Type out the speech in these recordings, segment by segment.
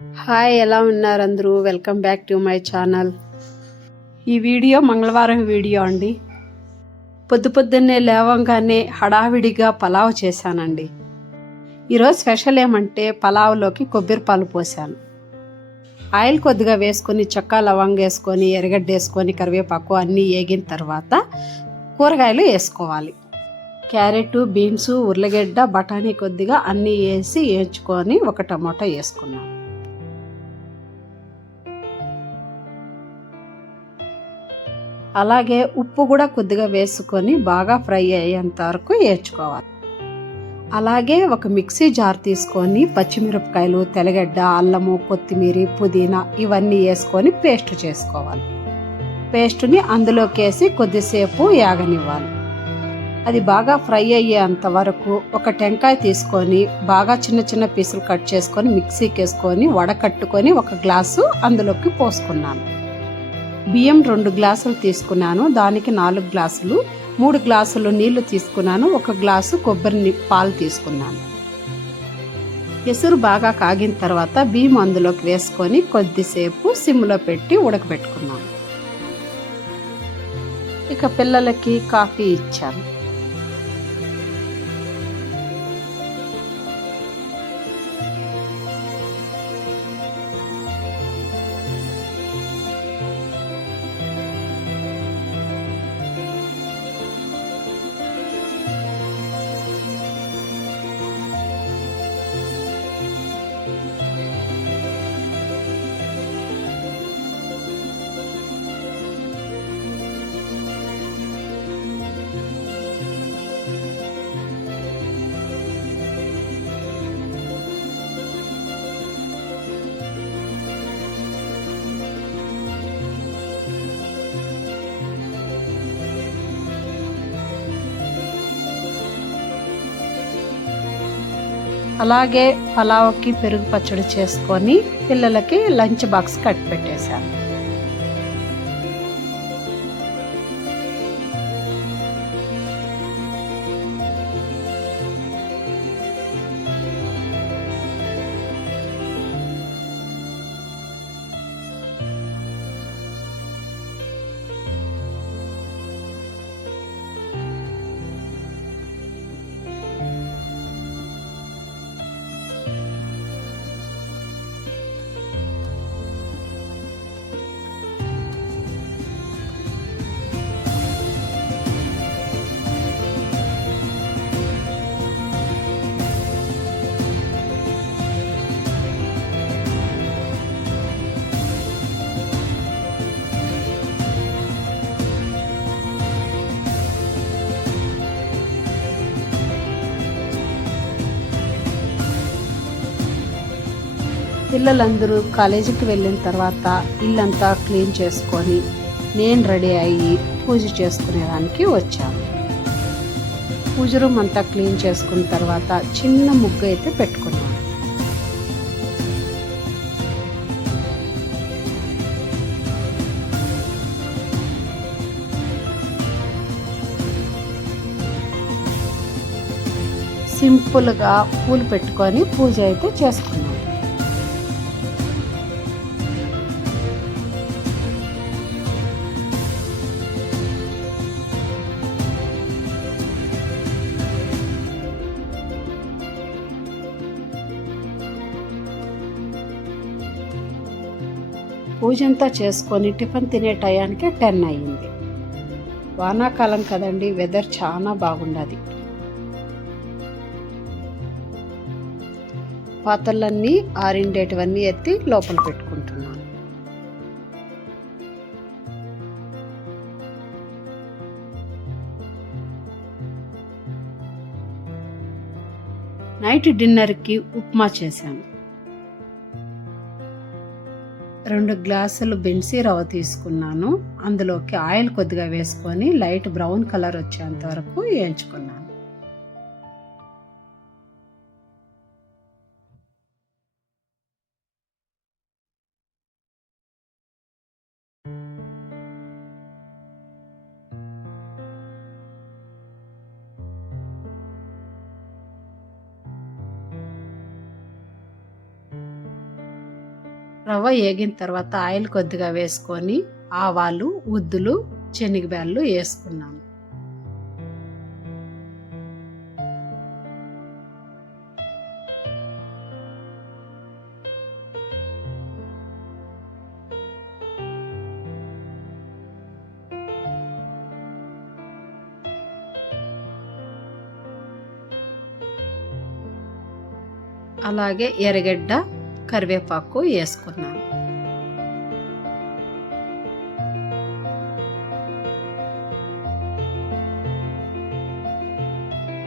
Hi, ఎలా ఉన్నారు అందరూ? Welcome back to my channel. ఈ వీడియో మంగళవారం వీడియో అండి. పొద్దున్నే లేవంగానే హడావిడిగా పలావ్ చేశానండి. ఈరోజు స్పెషల్ ఏమంటే పలావ్లోకి కొబ్బరి పాలు పోసాను. ఆయిల్ కొద్దిగా వేసుకొని చెక్క లవంగ వేసుకొని ఎర్రగడ్డ వేసుకొని కరివేపాకు అన్నీ వేగిన తర్వాత కూరగాయలు వేసుకోవాలి. క్యారెట్, బీన్స్, ఉర్లగడ్డ, బఠానీ కొద్దిగా అన్నీ వేసి వేయించుకొని ఒక టమాటో వేసుకున్నాను. అలాగే ఉప్పు కూడా కొద్దిగా వేసుకొని బాగా ఫ్రై అయ్యేంత వరకు వేయించుకోవాలి. అలాగే ఒక మిక్సీ జార్ తీసుకొని పచ్చిమిరపకాయలు, తెల్లగడ్డ, అల్లము, కొత్తిమీర, పుదీనా ఇవన్నీ వేసుకొని పేస్ట్ చేసుకోవాలి. పేస్ట్ని అందులోకి వేసి కొద్దిసేపు యాగనివ్వాలి. అది బాగా ఫ్రై అయ్యేంత వరకు ఒక టెంకాయ తీసుకొని బాగా చిన్న చిన్న పీసులు కట్ చేసుకొని మిక్సీకి వేసుకొని వడకట్టుకొని ఒక గ్లాసు అందులోకి పోసుకున్నాను. బియ్యం 2 గ్లాసులు తీసుకున్నాను, దానికి 4 గ్లాసులు, 3 గ్లాసులు నీళ్లు తీసుకున్నాను, 1 గ్లాసు కొబ్బరి పాలు తీసుకున్నాను. ఎసురు బాగా కాగిన తర్వాత బియ్యం అందులోకి వేసుకొని కొద్దిసేపు సిమ్లో పెట్టి ఉడకబెట్టుకున్నాను. ఇక పిల్లలకి కాఫీ ఇచ్చాను. అలాగే పలావ్కి పెరుగు పచ్చడి చేసుకొని పిల్లలకి లంచ్ బాక్స్ కట్టి పెట్టేశాను. పిల్లలందరూ కాలేజీకి వెళ్ళిన తర్వాత ఇల్లంతా క్లీన్ చేసుకొని నేను రెడీ అయ్యి పూజ చేసుకునేదానికి వచ్చాను. పూజ రూమ్ అంతా క్లీన్ చేసుకున్న తర్వాత చిన్న ముగ్గు అయితే పెట్టుకున్నాను. సింపుల్గా పూలు పెట్టుకొని పూజ అయితే చేసుకున్నాను. పూజంతా చేసుకొని టిఫిన్ తినే టయానికి 10 అయ్యింది. వానాకాలం కదండి, వెదర్ చాలా బాగుండదు. పాత్రలన్నీ ఆరిండేటివన్నీ ఎత్తి లోపల పెట్టుకుంటున్నాను. నైట్ డిన్నర్కి ఉప్మా చేశాను. 2 గ్లాసులు బెన్సీ రవ్వ తీసుకున్నాను. అందులోకి ఆయిల్ కొద్దిగా వేసుకొని లైట్ బ్రౌన్ కలర్ వచ్చేంత వరకు వేయించుకున్నాను. రవ్వ వేగిన తర్వాత ఆయిల్ కొద్దిగా వేసుకొని ఆవాలు, ఉద్దులు, శనగబ్యాళ్ళు వేసుకున్నాను. అలాగే ఎర్రగడ్డ, కరివేపాకు వేసుకున్నాను.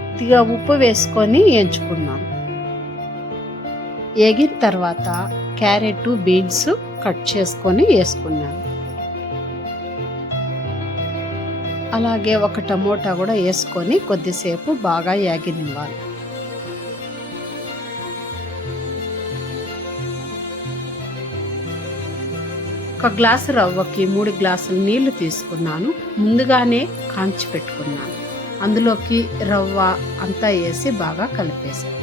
కొద్దిగా ఉప్పు వేసుకొని వేయించుకున్నాను. వేగిన తర్వాత క్యారెట్, బీన్స్ కట్ చేసుకొని వేసుకున్నాను. అలాగే ఒక టమోటా కూడా వేసుకొని కొద్దిసేపు బాగా వేగనివ్వాలి. ఒక గ్లాసు రవ్వకి 3 గ్లాసులు నీళ్లు తీసుకున్నాను. ముందుగానే కాంచి పెట్టుకున్నాను. అందులోకి రవ్వ అంతా వేసి బాగా కలిపేసాను.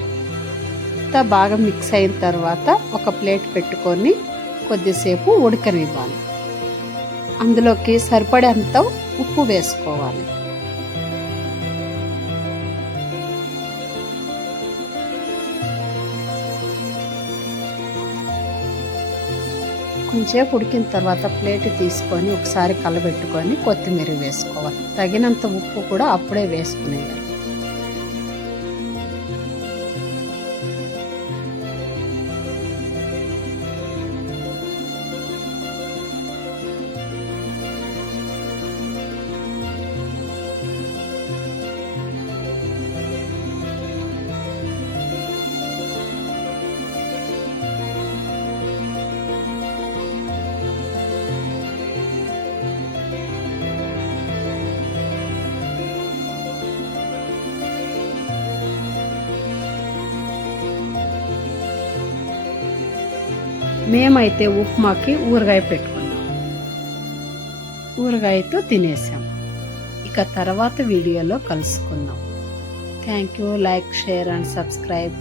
అంతా బాగా మిక్స్ అయిన తర్వాత ఒక ప్లేట్ పెట్టుకొని కొద్దిసేపు ఉడకనివ్వాలి. అందులోకి సరిపడేంత ఉప్పు వేసుకోవాలి. కొంచెంసేపు ఉడికిన తర్వాత ప్లేట్ తీసుకొని ఒకసారి కలబెట్టుకొని కొత్తిమీర వేసుకోవాలి. తగినంత ఉప్పు కూడా అప్పుడే వేసుకునేయాలి. మేమైతే ఉప్మాకి ఊరగాయ పెట్టుకున్నాం. ఊరగాయతో తినేసాం. ఇక తర్వాత వీడియోలో కలుసుకుందాం. Thank you. Like, share and subscribe.